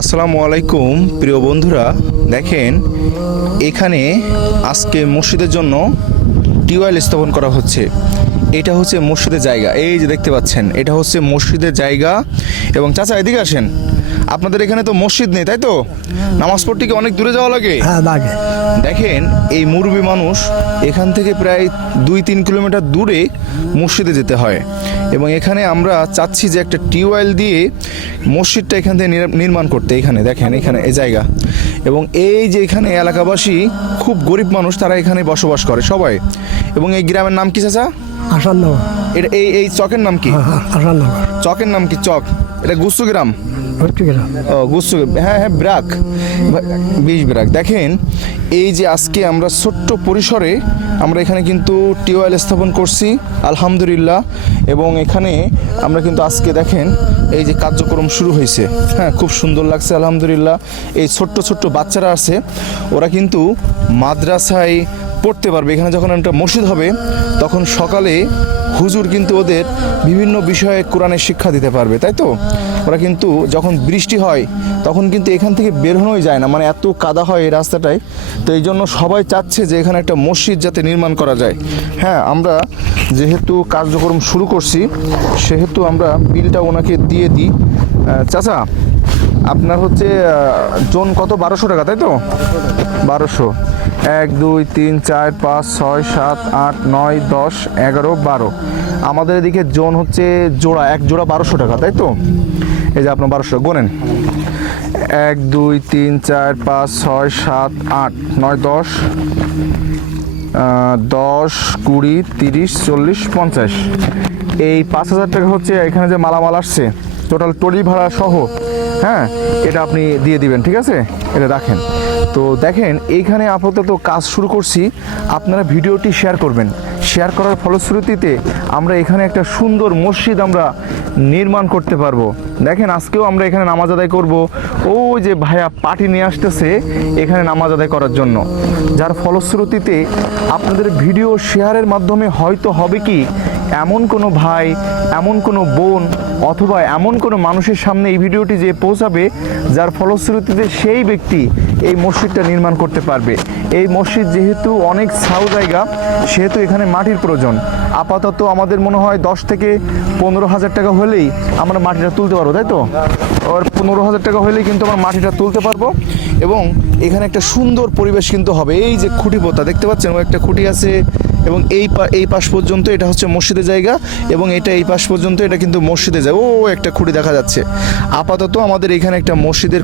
আসসালামু আলাইকুম প্রিয় বন্ধুরা, দেখেন এখানে আজকে মসজিদের জন্য টিউবওয়েল স্থাপন করা হচ্ছে। এটা হচ্ছে মসজিদের জায়গা, এই যে দেখতে পাচ্ছেন এটা হচ্ছে মসজিদের জায়গা। এবং চাচা এদিকে আসেন, আপনাদের এখানে তো মসজিদ নেই তাই তো? নামাজ পড়তে কি অনেক দূরে যাওয়া লাগে? হ্যাঁ লাগে। দেখেন এই মুরব্বী মানুষ এখান থেকে প্রায় 2-3 কিলোমিটার দূরে মসজিদে যেতে হয়। এবং এখানে আমরা চাচ্ছি যে একটা টিউবওয়েল দিয়ে মসজিদটা এখান থেকে নির্মাণ করতে। এখানে দেখেন, এখানে এই জায়গা, এবং এই যে এখানে এলাকাবাসী খুব গরিব মানুষ, তারা এখানে বসবাস করে সবাই। এবং এই গ্রামের নাম কি চাচা? আসাননগর। এটা এই চকের নাম কি? আসাননগর। চকের নাম কি? চক, এটা গুস্তু গ্রাম। ও গুস্তু, হ্যাঁ হ্যাঁ, ব্রাক, 20 ব্রাক। দেখেন এই যে আজকে আমরা ছোট্ট পরিসরে আমরা এখানে কিন্তু টিউবওয়েল স্থাপন করছি আলহামদুলিল্লাহ। এবং এখানে আমরা কিন্তু আজকে দেখেন এই যে কার্যক্রম শুরু হয়েছে। হ্যাঁ, খুব সুন্দর লাগছে আলহামদুলিল্লাহ। এই ছোট্ট ছোট্ট বাচ্চারা আছে, ওরা কিন্তু মাদ্রাসায় পড়তে পারবে। এখানে যখন একটা মসজিদ হবে তখন সকালে হুজুর কিন্তু ওদের বিভিন্ন বিষয়ে কোরআনের শিক্ষা দিতে পারবে, তাই তো? ওরা কিন্তু যখন বৃষ্টি হয় তখন কিন্তু এখান থেকে বেরোনোই যায় না, মানে এত কাদা হয় এই রাস্তাটায়। তো এই জন্য সবাই চাচ্ছে যে এখানে একটা মসজিদ যাতে নির্মাণ করা যায়। হ্যাঁ, আমরা যেহেতু কার্যক্রম শুরু করছি সেহেতু আমরা বিলটা ওনাকে দিয়ে দিই। চাচা, আপনার হচ্ছে জোন কত? 1200 টাকা তাই তো? 1200। 1 2 3 4 5 6 7 8 9 10 11 12। আমাদের এদিকে জোন হচ্ছে জোড়া, এক জোড়া 1200 টাকা তাই তো? এই যে আপনার 1200 গোনেন। 1 2 3 4 5 6 7 8 9 10 10 20 30 40 50। এই 5000 টাকা হচ্ছে এখানে যে মালামাল আসছে টোটাল টলি ভাড়া সহ। হ্যাঁ, এটা আপনি দিয়ে দিবেন, ঠিক আছে? এটা রাখেন। তো দেখেন এইখানে আপাতত কাজ শুরু করছি, আপনারা ভিডিওটি শেয়ার করবেন। শেয়ার করার ফলশ্রুতিতে আমরা এখানে একটা সুন্দর মসজিদ আমরা নির্মাণ করতে পারবো। দেখেন আজকেও আমরা এখানে নামাজ আদায় করব। ওই যে ভাইয়া পার্টি নিয়ে আসতেছে এখানে নামাজ আদায় করার জন্য, যার ফলশ্রুতিতে আপনাদের ভিডিও শেয়ারের মাধ্যমে হয়তো হবে কি এমন কোনো ভাই, এমন কোনো বোন অথবা এমন কোনো মানুষের সামনে এই ভিডিওটি যে পৌঁছাবে যার ফলশ্রুতিতে সেই ব্যক্তি এই মসজিদটা নির্মাণ করতে পারবে। এই মসজিদ যেহেতু অনেক ছাউ জায়গা সেহেতু এখানে মাটির প্রয়োজন। আপাতত আমাদের মনে হয় 10 থেকে 15,000 টাকা হলেই আমরা মাটিটা তুলতে পারবো, তাই তো? আর 15,000 টাকা হলেই কিন্তু আমরা মাটিটা তুলতে পারবো। এবং এখানে একটা সুন্দর পরিবেশ কিন্তু হবে। এই যে খুঁটি পোতা দেখতে পাচ্ছেন, ও একটা খুঁটি আছে, এবং এই পাশ পর্যন্ত এটা হচ্ছে মসজিদের জায়গা, এবং এটা এই পাশ পর্যন্ত এটা কিন্তু মসজিদে যায়। ও একটা খুঁটি দেখা যাচ্ছে। আপাতত আমাদের এখানে একটা মসজিদের